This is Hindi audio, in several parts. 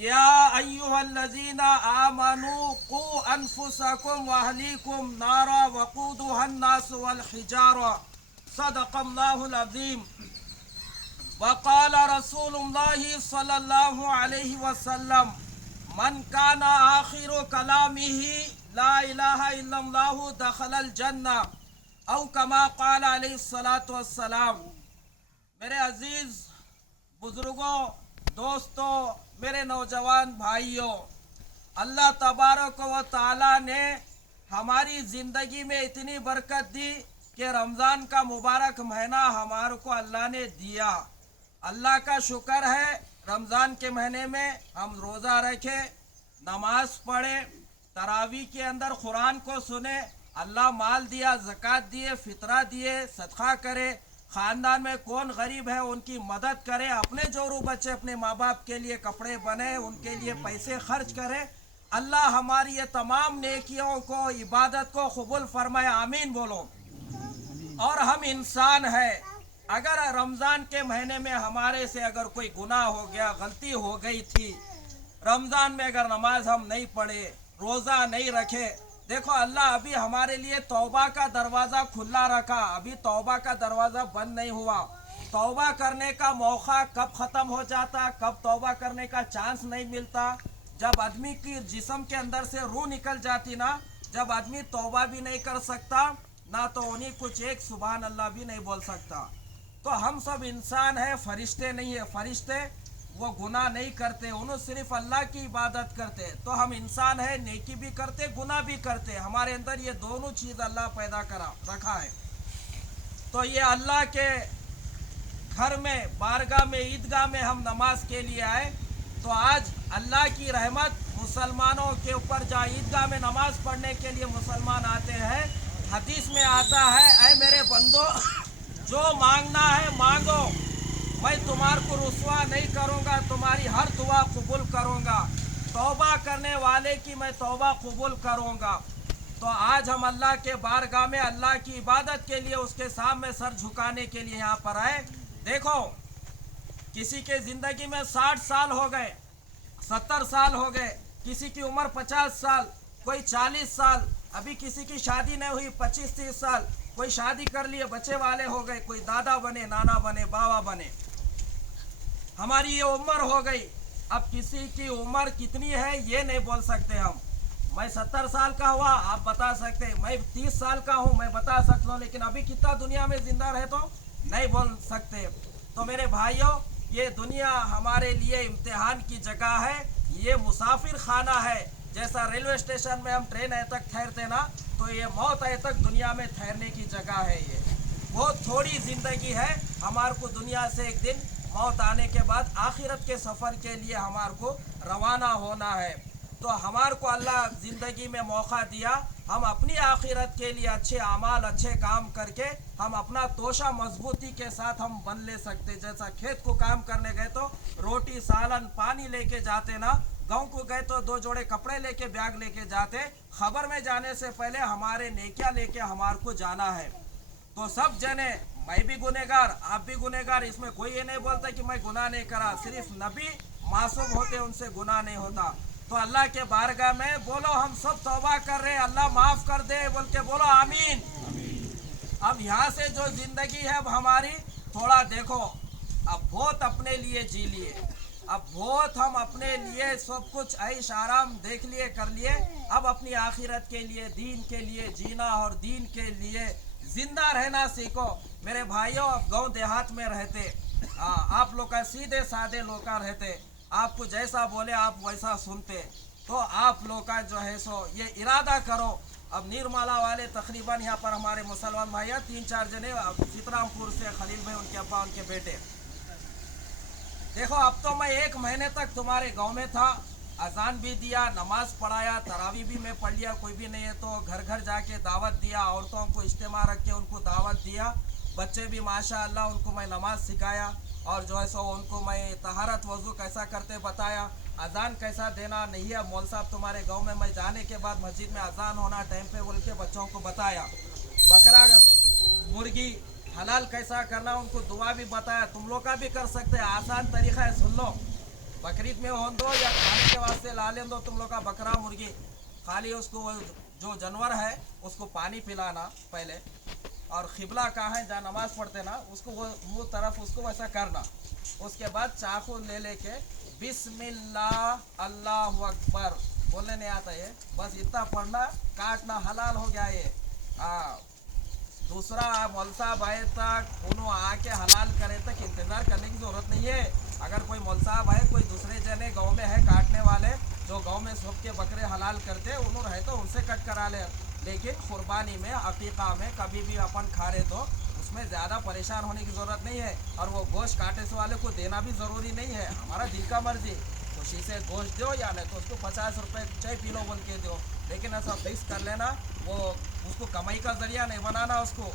या अय्युहल्लज़ीना आमनू कू अनफुसकुम व अहलीकुम नारा वक़ूदुहन नास वल हिजारा सदक़ल्लाहुल अज़ीम। वक़ाल रसूलुल्लाहि सल्लल्लाहु अलैहि वसल्लम मन काना आखिरु कलामिही ला इलाहा इल्लल्लाहु दखलल जन्ना औ कमा क़ाल अलैहि सलातु वस्सलाम। मेरे अजीज बुजुर्गों, दोस्तों, मेरे नौजवान भाइयों, अल्लाह तबारक व ताला ने हमारी ज़िंदगी में इतनी बरकत दी कि रमज़ान का मुबारक महीना हमारे को अल्लाह ने दिया। अल्लाह का शुक्र है, रमज़ान के महीने में हम रोज़ा रखे, नमाज पढ़े, तरावी के अंदर कुरान को सुने, अल्लाह माल दिया, ज़कात दिए, फितरा दिए, सदका करे, ख़ानदान में कौन गरीब है उनकी मदद करे, अपने जोरू बच्चे अपने माँ बाप के लिए कपड़े बने, उनके लिए पैसे खर्च करे। अल्लाह हमारी ये तमाम नेकियों को, इबादत को कबूल फरमाए, आमीन बोलो। और हम इंसान हैं, अगर रमज़ान के महीने में हमारे से अगर कोई गुनाह हो गया, गलती हो गई थी, रमज़ान में अगर नमाज हम नहीं पढ़े, रोज़ा नहीं रखे, देखो अल्लाह अभी हमारे लिए तौबा का दरवाज़ा खुला रखा, अभी तौबा का दरवाज़ा बंद नहीं हुआ। तौबा करने का मौका कब ख़त्म हो जाता, कब तौबा करने का चांस नहीं मिलता, जब आदमी की जिस्म के अंदर से रूह निकल जाती ना, जब आदमी तौबा भी नहीं कर सकता ना, तो उन्हीं कुछ एक सुभान अल्लाह भी नहीं बोल सकता। तो हम सब इंसान हैं, फरिश्ते नहीं है। फरिश्ते वो गुनाह नहीं करते, उन्होंने सिर्फ अल्लाह की इबादत करते। तो हम इंसान हैं, नेकी भी करते, गुनाह भी करते। हमारे अंदर ये दोनों चीज़ अल्लाह पैदा करा रखा है। तो ये अल्लाह के घर में, बारगाह में, ईदगाह में हम नमाज के लिए आए। तो आज अल्लाह की रहमत मुसलमानों के ऊपर, जहाँ ईदगाह में नमाज पढ़ने के लिए मुसलमान आते हैं, हदीस में आता है, ऐ मेरे बंदो, जो मांगना है मांगो, मैं तुम्हारे को रुसवा नहीं करूँगा, तुम्हारी हर दुआ कबूल करूँगा, तौबा करने वाले की मैं तौबा कबूल करूँगा। तो आज हम अल्लाह के बारगाह में अल्लाह की इबादत के लिए, उसके सामने सर झुकाने के लिए यहाँ पर आए। देखो, किसी के ज़िंदगी में 60 साल हो गए, 70 साल हो गए, किसी की उम्र 50 साल, कोई 40 साल, अभी किसी की शादी नहीं हुई, 25-30 साल, कोई शादी कर लिए, बच्चे वाले हो गए, कोई दादा बने, नाना बने, बाबा बने। हमारी ये उम्र हो गई, अब किसी की उम्र कितनी है ये नहीं बोल सकते हम। मैं 70 साल का हुआ, आप बता सकते, मैं 30 साल का हूँ, मैं बता सकता हूँ, लेकिन अभी कितना दुनिया में जिंदा रहे तो नहीं बोल सकते। तो मेरे भाइयों, ये दुनिया हमारे लिए इम्तिहान की जगह है, ये मुसाफिर खाना है। जैसा रेलवे स्टेशन में हम ट्रेन आए तक ठहरते ना, तो ये मौत आए तक दुनिया में ठहरने की जगह है। ये बहुत थोड़ी ज़िंदगी है, हमारे को दुनिया से एक दिन मौत आने के बाद आखिरत के सफ़र के लिए हमारे को रवाना होना है। तो हमारे को अल्लाह ज़िंदगी में मौका दिया, हम अपनी आखिरत के लिए अच्छे अमाल, अच्छे काम करके हम अपना तोशा मजबूती के साथ हम बन ले सकते। जैसा खेत को काम करने गए तो रोटी, सालन, पानी लेके जाते ना, गाँव को गए तो 2 जोड़े कपड़े लेके, बैग लेके जाते। खबर में जाने से पहले हमारे नेकियां लेके हमारे को जाना है। तो सब जने, मैं भी गुनहगार, आप भी गुनहगार, इसमें कोई ये नहीं बोलता कि मैं गुनाह नहीं करा, सिर्फ नबी मासूम होते, उनसे गुनाह नहीं होता। तो अल्लाह के बारगाह में बोलो, हम सब तौबा कर रहे हैं, अल्लाह माफ़ कर दे बोल के बोलो आमीन। अब यहाँ से जो ज़िंदगी है अब हमारी, थोड़ा देखो, अब बहुत अपने लिए जी लिए, अब बहुत हम अपने लिए सब कुछ ऐश आराम देख लिए, कर लिए। अब अपनी आखिरत के लिए, दीन के लिए जीना और दीन के लिए जिंदा रहना सीखो। मेरे भाइयों, आप गांव देहात में रहते, आप लोग का सीधे साधे लोग का रहते, आपको जैसा बोले आप वैसा सुनते। तो आप लोग का जो है सो ये इरादा करो। अब निर्मला वाले तकरीबन यहाँ पर हमारे मुसलमान भाइया 3-4 जने, चितरामपुर से खलील भाई, उनके अब्बा, उनके बेटे। देखो, अब तो मैं 1 महीने तक तुम्हारे गांव में था, अजान भी दिया, नमाज पढ़ाया, तरावी भी मैं पढ़ लिया, कोई भी नहीं है तो घर घर जाके दावत दिया, औरतों को इज्तिमा रख के उनको दावत दिया, बच्चे भी माशाअल्लाह उनको मैं नमाज सिखाया, और जो है सो उनको मैं तहारत वज़ू कैसा करते बताया, अजान कैसा देना नहीं है। मौल साहब तुम्हारे गांव में मैं जाने के बाद मस्जिद में अजान होना टाइम पे बोल के बच्चों को बताया, बकरा मुर्गी हलाल कैसा करना, उनको दुआ भी बताया। तुम लोग का भी कर सकते हैं, आसान तरीका है, सुन लो। बकरीद में हो दो या खाने के वास्ते ला लें दो तुम लोग का बकरा मुर्गी, खाली उसको जो जानवर है उसको पानी पिलाना पहले, और खिबला कहाँ है जहाँ नमाज पढ़ते ना उसको वो मुँह तरफ उसको वैसा करना। उसके बाद चाकू ले लेके बिस्मिल्लाह अल्लाहु अकबर बोलने नहीं आता है, बस इतना पढ़ना, काटना हलाल हो गया ये। हाँ, दूसरा मौलवी साहब आए तक उन्होंने आके हलाल करे तक इंतज़ार करने की ज़रूरत नहीं है। अगर कोई मौलवी साहब है, कोई दूसरे जने गांव में है काटने वाले जो गांव में सबके बकरे हलाल करते उन्होंने रहे तो उनसे कट करा ले, लेकिन कुर्बानी में अकीका में कभी भी अपन खा रहे तो उसमें ज़्यादा परेशान होने की ज़रूरत नहीं है। और वो गोश्त काटे से वाले को देना भी ज़रूरी नहीं है, हमारा दिल का मर्जी, खुशी से गोश्त दो या नहीं तो उसको 50 रुपये चाय पी लो बोल के दो, लेकिन ऐसा फिक्स कर लेना वो उसको कमाई का जरिया नहीं बनाना, उसको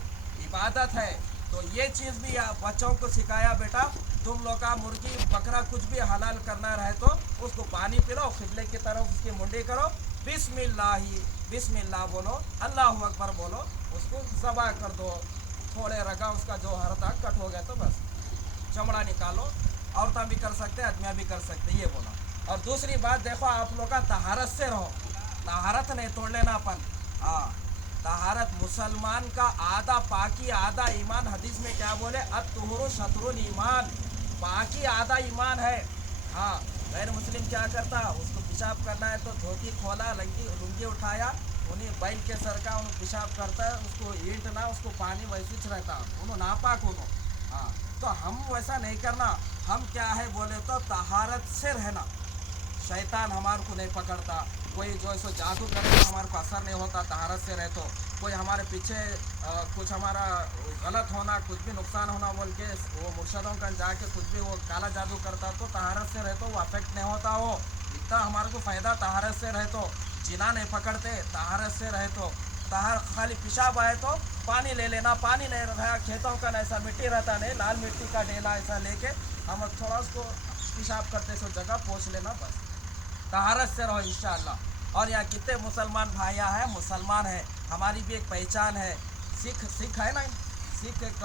इबादत है। तो ये चीज़ भी बच्चों को सिखाया, बेटा तुम लोग का मुर्गी बकरा कुछ भी हलाल करना रहे तो उसको पानी पिलाओ, खिबले की तरफ उसकी मुंडी करो, बिस्मिल्लाह बोलो, अल्लाहु अकबर बोलो, उसको ज़बह कर दो, थोड़े रगा उसका जो हरदा कट हो गया तो बस चमड़ा निकालो। औरतें भी कर सकते, आदमियाँ भी कर सकते, ये बोला। और दूसरी बात देखो, आप लोग का तहारत से रहो, तहारत नहीं तोड़ लेना अपन। हाँ, तहारत मुसलमान का आधा पाकी आधा ईमान, हदीस में क्या बोले, अत्तुहुरु शत्रुल ईमान, पाकी आधा ईमान है। हाँ, गैर मुस्लिम क्या करता, उसको पेशाब करना है तो धोती खोला, लुंगी उठाया, उन्हें बैल के सर का उन्हें पेशाब करता है, उसको ईंट ना उसको पानी वैसे रहता, उन्होंने नापाक उन्हों। हाँ, तो हम वैसा नहीं करना, हम क्या है बोले तो तहारत से रहना, शैतान हमारे को नहीं पकड़ता, कोई जो ऐसा जादू करे तो हमारे को असर नहीं होता तहारत से रहे तो, कोई हमारे पीछे कुछ हमारा गलत होना कुछ भी नुकसान होना बोल के वो मुर्शदों का जाके कुछ भी वो काला जादू करता तो तहारत से रहे तो वो अफेक्ट नहीं होता, वो इतना हमारे को फ़ायदा तहारत से रहे तो, जिना नहीं पकड़ते तहारत से रहे तो। तहार खाली पेशाब आए तो पानी ले लेना, पानी नहीं रहा खेतों का ऐसा मिट्टी रहता नहीं, लाल मिट्टी का ढेला ऐसा लेके हम थोड़ा उसको पेशाब करते सो जगह पोंछ लेना, बस तहारत से रहो इंशाअल्लाह। और यहाँ कितने मुसलमान भाइयाँ हैं, मुसलमान हैं, हमारी भी एक पहचान है, सिख है ना, सिख एक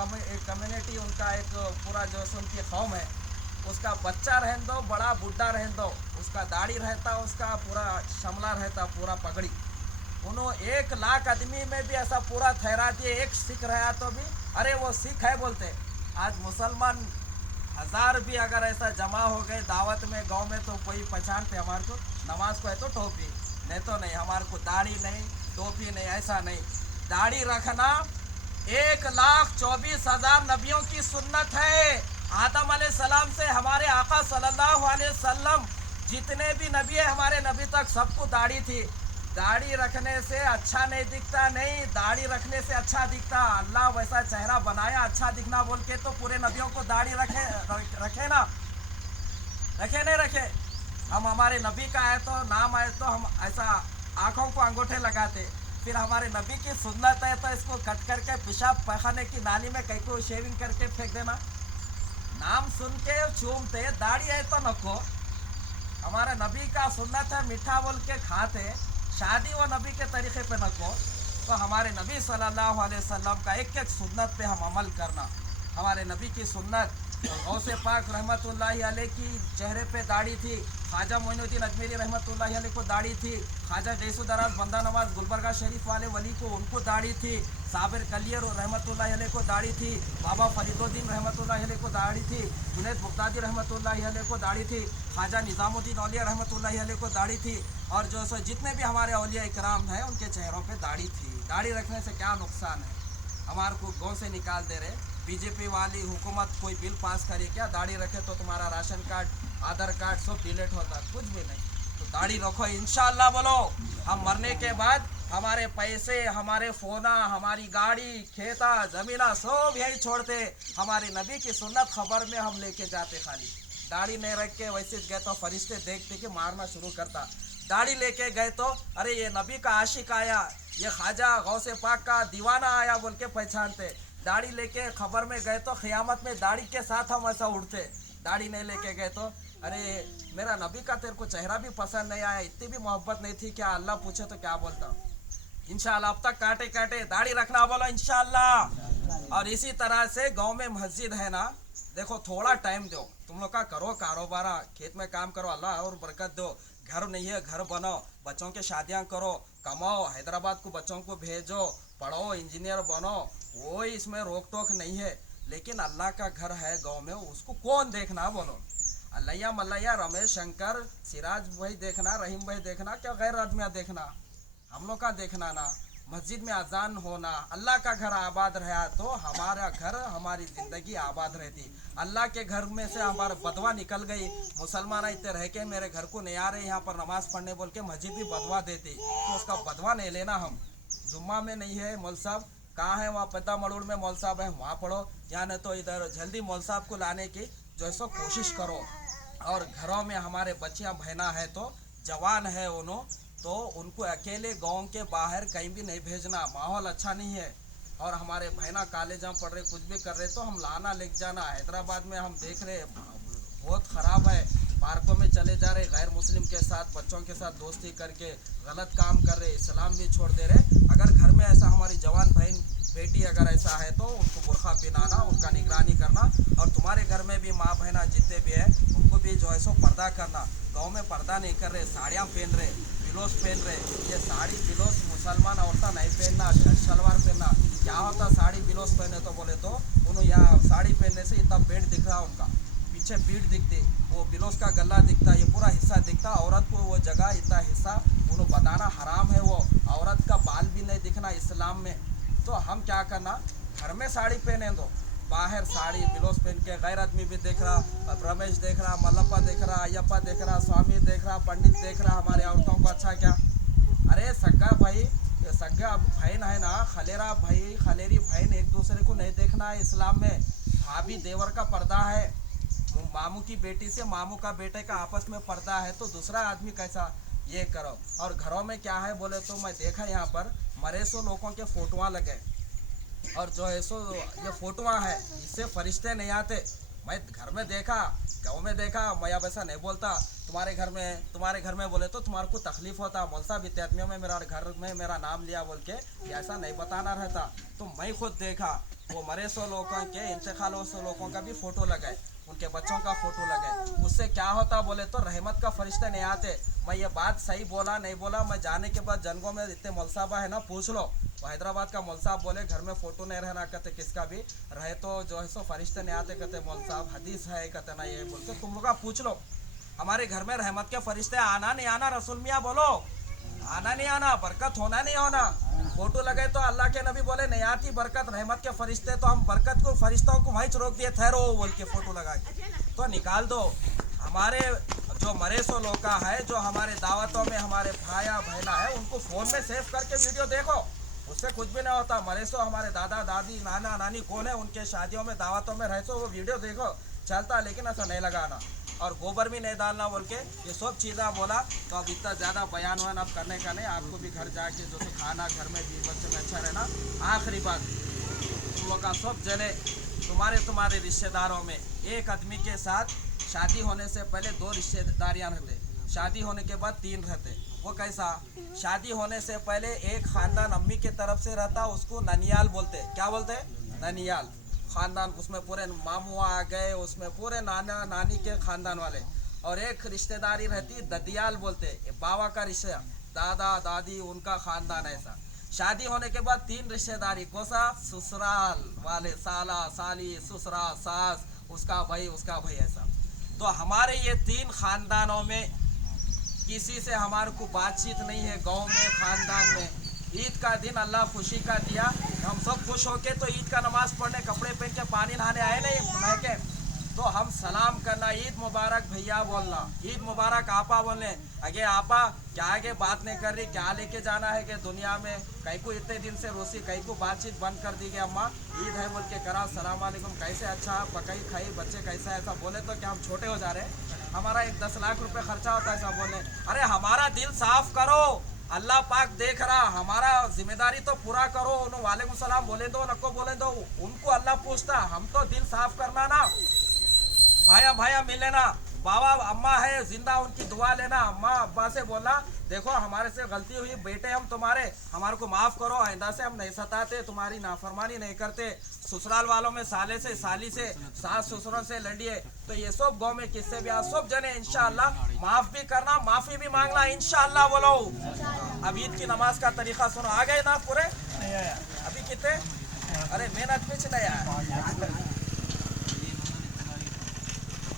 कम्युनिटी, उनका एक पूरा जो है उनकी कौम है, उसका बच्चा रहने दो बड़ा बुढ़ा रहने दो, उसका दाढ़ी रहता, उसका पूरा शमला रहता, पूरा पगड़ी, उन्होंने 1 लाख आदमी में भी ऐसा पूरा ठहरा दिए, एक सिख रहा तो भी अरे वो सिख है बोलते। आज मुसलमान 1000 भी अगर ऐसा जमा हो गए दावत में गांव में तो कोई पहचानते हमारे को, नमाज को है तो टोपी, नहीं तो नहीं, हमारे को दाढ़ी नहीं टोपी नहीं, ऐसा नहीं। दाढ़ी रखना 1,24,000 नबियों की सुन्नत है। आदम अलैहिस्सलाम से हमारे आका सल्लल्लाहु अलैहि वसल्लम जितने भी नबी है हमारे नबी तक सबको दाढ़ी थी। दाढ़ी रखने से अच्छा नहीं दिखता, नहीं, दाढ़ी रखने से अच्छा दिखता, अल्लाह वैसा चेहरा बनाया अच्छा दिखना बोल के तो पूरे नबियों को दाढ़ी रखे ना, रखे नहीं रखे। हम हमारे नबी का आए तो नाम आए तो हम ऐसा आँखों को अंगूठे लगाते, फिर हमारे नबी की सुन्नत है तो इसको कट करके पेशाब पखाने की नाली में कहीं को शेविंग करके फेंक देना, नाम सुन के चूमते, दाढ़ी है तो नको। हमारे नबी का सुन्नत है मीठा बोल के खाते, शादी वो नबी के तरीके पे नको। तो हमारे नबी सल्लल्लाहु अलैहि वसल्लम का एक सुन्नत पे हम अमल करना। हमारे नबी की सुन्नत, गौसे पाक रहमतुल्लाहि अलैह की चेहरे पे दाढ़ी थी, ख्वाजा मोइनुद्दीन अजमेरी रहमतुल्लाहि अलैह को दाढ़ी थी, ख्वाजा जैसु दराज बंदा नवाज गुलबर्गा शरीफ वाले वली को उनको दाढ़ी थी, साबिर कलियर रहमतुल्लाहि अलैह को दाढ़ी थी, बाबा फरीदुद्दीन रहमतुल्लाहि अलैह को दाढ़ी थी, जुनैद बुगदादी रहमतुल्लाहि अलैह को दाढ़ी थी, ख्वाजा निज़ामुद्दीन औलिया रहमतुल्लाहि अलैह को दाढ़ी थी, और जो सो जितने भी हमारे औलिया इकराम हैं उनके चेहरों पे दाढ़ी थी। दाढ़ी रखने से क्या नुकसान है, हमारे को गाँव से निकाल दे रहे, बीजेपी वाली हुकूमत कोई बिल पास करे क्या, दाढ़ी रखे तो तुम्हारा राशन कार्ड आधार कार्ड सब डिलीट होता, कुछ भी नहीं। तो दाढ़ी रखो इंशाअल्लाह, बोलो हम मरने के बाद हमारे पैसे, हमारे फोना, हमारी गाड़ी, खेता जमीना सब यही छोड़ते, हमारे नबी की सुन्नत खबर में हम लेके जाते। खाली दाढ़ी नहीं रख के वैसे गए तो फरिश्ते देखते कि मारना शुरू करता, दाढ़ी लेके गए तो अरे ये नबी का आशिक आया, ये ख्वाजा गौसे पाक का दीवाना आया बोल के पहचानते। दाढ़ी लेके खबर में गए तो क़यामत में दाढ़ी के साथ हम ऐसा उठते, दाढ़ी नहीं लेके गए तो अरे मेरा नबी का तेरे को चेहरा भी पसंद नहीं आया, इतनी भी मोहब्बत नहीं थी क्या, अल्लाह पूछे तो क्या बोलता। इंशाअल्लाह अब तक काटे काटे दाढ़ी रखना, बोलो इंशाअल्लाह। और इसी तरह से गांव में मस्जिद है ना, देखो थोड़ा टाइम दो, तुम लोग का करो कारोबार, खेत में काम करो, अल्लाह और बरकत दो। घर नहीं है घर बनाओ, बच्चों के शादियां करो, कमाओ, हैदराबाद को बच्चों को भेजो, पढ़ो, इंजीनियर बनो, कोई इसमें रोक टोक नहीं है। लेकिन अल्लाह का घर है गांव में, उसको कौन देखना बोलो? अल्लाह मल्लैया, रमेश शंकर, सिराज भाई देखना, रहीम भाई देखना, क्या गैर आदमियाँ देखना? हम लोग का देखना ना। मस्जिद में अजान होना, अल्लाह का घर आबाद रहा तो हमारा घर, हमारी ज़िंदगी आबाद रहती। अल्लाह के घर में से हमारा बदवा निकल गई, मुसलमान इतने रह के मेरे घर को नहीं आ रहे यहाँ पर नमाज पढ़ने बोल के मस्जिद भी बदवा देती, तो उसका बदवा नहीं लेना हम। जुम्मा में नहीं है मौल साहब, कहाँ है? वहाँ पेद्दा मड़ूर में मौल साहब है, वहाँ पढ़ो, या नहीं तो इधर जल्दी मौल साहब को लाने की जो है सो कोशिश करो। और घरों में हमारे बच्चियाँ बहना है तो जवान है उन्होंने, तो उनको अकेले गांव के बाहर कहीं भी नहीं भेजना, माहौल अच्छा नहीं है। और हमारे बहना कॉलेज में पढ़ रहे, कुछ भी कर रहे तो हम लाना लेके जाना। हैदराबाद में हम देख रहे बहुत ख़राब है, पार्कों में चले जा रहे, गैर मुस्लिम के साथ, बच्चों के साथ दोस्ती करके गलत काम कर रहे, इस्लाम भी छोड़ दे रहे। अगर घर में ऐसा हमारी जवान बहन बेटी अगर ऐसा है तो उनको बुर्खा पहनाना, उनका निगरानी करना। और तुम्हारे घर में भी माँ बहना जितने भी है उनको भी जो है सो पर्दा करना। गाँव में पर्दा नहीं कर रहे, साड़ियाँ पहन रहे, बिलोस पहन रहे। ये साड़ी बिलोस मुसलमान औरतें नहीं पहनना, शलवार पहनना। क्या होता साड़ी बिलोस पहने तो बोले तो उन्होंने यहाँ साड़ी पहनने से इतना पेट दिख रहा, उनका पीछे पीठ दिखती, वो बिलोस का गला दिखता, ये पूरा हिस्सा दिखता। औरत को वो जगह इतना हिस्सा उन्होंने बताना हराम है। वो औरत का बाल भी नहीं दिखना इस्लाम में। तो हम क्या करना, घर में साड़ी पहने दो, बाहर साड़ी बिलोस पहन के गैर आदमी भी देख रहा, रमेश देख रहा, मल्लप्पा देख रहा, अयप्पा देख रहा, स्वामी देख रहा, पंडित देख रहा, हमारे औरतों को अच्छा क्या? अरे सग्गा भाई, सग्गा बहन है ना, खलेरा भाई खलेरी बहन एक दूसरे को नहीं देखना है इस्लाम में। भाभी देवर का पर्दा है, मामू की बेटी से मामू का बेटे का आपस में पर्दा है, तो दूसरा आदमी कैसा ये करो। और घरों में क्या है बोले तो मैं देखा यहाँ पर मरे सो लोगों के फोटोआँ लगे, और जो है सो ये फोटोआँ है, इससे फरिश्ते नहीं आते। मैं घर में देखा, गाँव में देखा, मैं अब ऐसा नहीं बोलता। तुम्हारे घर में बोले तो तुम्हारे को तकलीफ होता, मौल साहब इतने आदमियों में मेरा घर में मेरा नाम लिया बोल के, ऐसा नहीं बताना रहता। तो मैं खुद देखा वो मरे सो लोगों के, इंतकाल हो सो लोगों का भी फोटो लगाए, उनके बच्चों का फोटो लगाए। उससे क्या होता बोले तो रहमत का फरिश्ते नहीं आते। मैं ये बात सही बोला नहीं बोला, मैं जाने के बाद जनगों में इतने मौलसाबा है ना, पूछ लो। वो हैदराबाद का मौलसाब बोले घर में फोटो नहीं रहना, कहते किसका भी रहे तो जो है सो फरिश्ते नहीं आते, कहते मौलसाब हदीस है, कहते ना ये बोल के तुम लोग पूछ लो। हमारे घर में रहमत के फरिश्ते आना नहीं आना, रसूल मियाँ बोलो, आना नहीं आना, बरकत होना नहीं होना। फोटो लगे तो अल्लाह के नबी बोले नहीं आती बरकत, रहमत के फरिश्ते, तो हम बरकत को फरिश्तों को वहीं रोक दिए, ठहरो बोल के फोटो लगा के तो निकाल दो। हमारे जो मरे सो लोग का है, जो हमारे दावतों में हमारे भाया बहना है, उनको फ़ोन में सेव करके वीडियो देखो, उससे कुछ भी नहीं होता। मरे सो हमारे दादा दादी नाना नानी कौन है, उनके शादियों में दावतों में रहे सो वो वीडियो देखो, चलता। लेकिन ऐसा नहीं लगाना और गोबर भी नहीं डालना बोल के ये सब चीज़ें बोला। तो अब इतना ज़्यादा बयान वान अब करने का नहीं, आपको भी घर जाके जो खाना, घर में भी बच्चे में अच्छा रहना। आखिरी बात, तुम लोग का सब जने तुम्हारे रिश्तेदारों में एक आदमी के साथ शादी होने से पहले 2 रिश्तेदारियाँ रहते, शादी होने के बाद 3 रहते। वो कैसा? शादी होने से पहले एक ख़ानदान अम्मी के तरफ से रहता, उसको ननियाल बोलते। क्या बोलते? ननियाल ख़ानदान, उसमें पूरे मामू आ गए, उसमें पूरे नाना नानी के ख़ानदान वाले। और एक रिश्तेदारी रहती ददियाल बोलते, बाबा का रिश्ता, दादा दादी उनका ख़ानदान ऐसा। शादी होने के बाद 3 रिश्तेदारी, कोसा? ससुराल वाले, साला साली, ससुरा सास, उसका भाई ऐसा। तो हमारे ये 3 ख़ानदानों में किसी से हमारे को बातचीत नहीं है। गांव में, ख़ानदान में ईद का दिन अल्लाह खुशी का दिया, हम सब खुश होके तो ईद का नमाज़ पढ़ने, कपड़े पहन के पानी नहाने आए नहीं के, तो हम सलाम करना, ईद मुबारक भैया बोलना, ईद मुबारक आपा बोलने। आगे आपा क्या आगे बात नहीं कर रही, क्या लेके जाना है कि दुनिया में कहीं को इतने दिन से रोसी, कहीं को बातचीत बंद कर दी गई। अम्मा ईद है बोल के करा, सलाम वालेकुम, कैसे, अच्छा पकाई खाई, बच्चे कैसा, ऐसा बोले तो क्या हम छोटे हो जा रहे हैं? हमारा 10 लाख रुपए खर्चा होता है ऐसा बोलने। अरे हमारा दिल साफ करो, अल्लाह पाक देख रहा, हमारा जिम्मेदारी तो पूरा करो। उन्होंने वालेकुम सलाम बोले दो, नको बोले दो, उनको अल्लाह पूछता, हम तो दिल साफ करना ना, भाया भाया मिले ना। बाबा अम्मा है जिंदा, उनकी दुआ लेना। अम्मा अब्बा से बोलना देखो हमारे से गलती हुई, बेटे हम तुम्हारे, हमारे को माफ़ करो, आइंदा से हम नहीं सताते, तुम्हारी नाफरमानी नहीं करते। ससुराल वालों में साले से, साली से, सास ससुरों से लड़िए। तो ये सब गाँव में किससे भी आज सब जने इंशाअल्लाह माफ़ भी करना, माफ़ी भी मांगना इंशाअल्लाह। बोलो अब ईद की नमाज का तरीका सुनो। आ गए ना पूरे? अभी कितने? अरे मेहनत कुछ नहीं आया।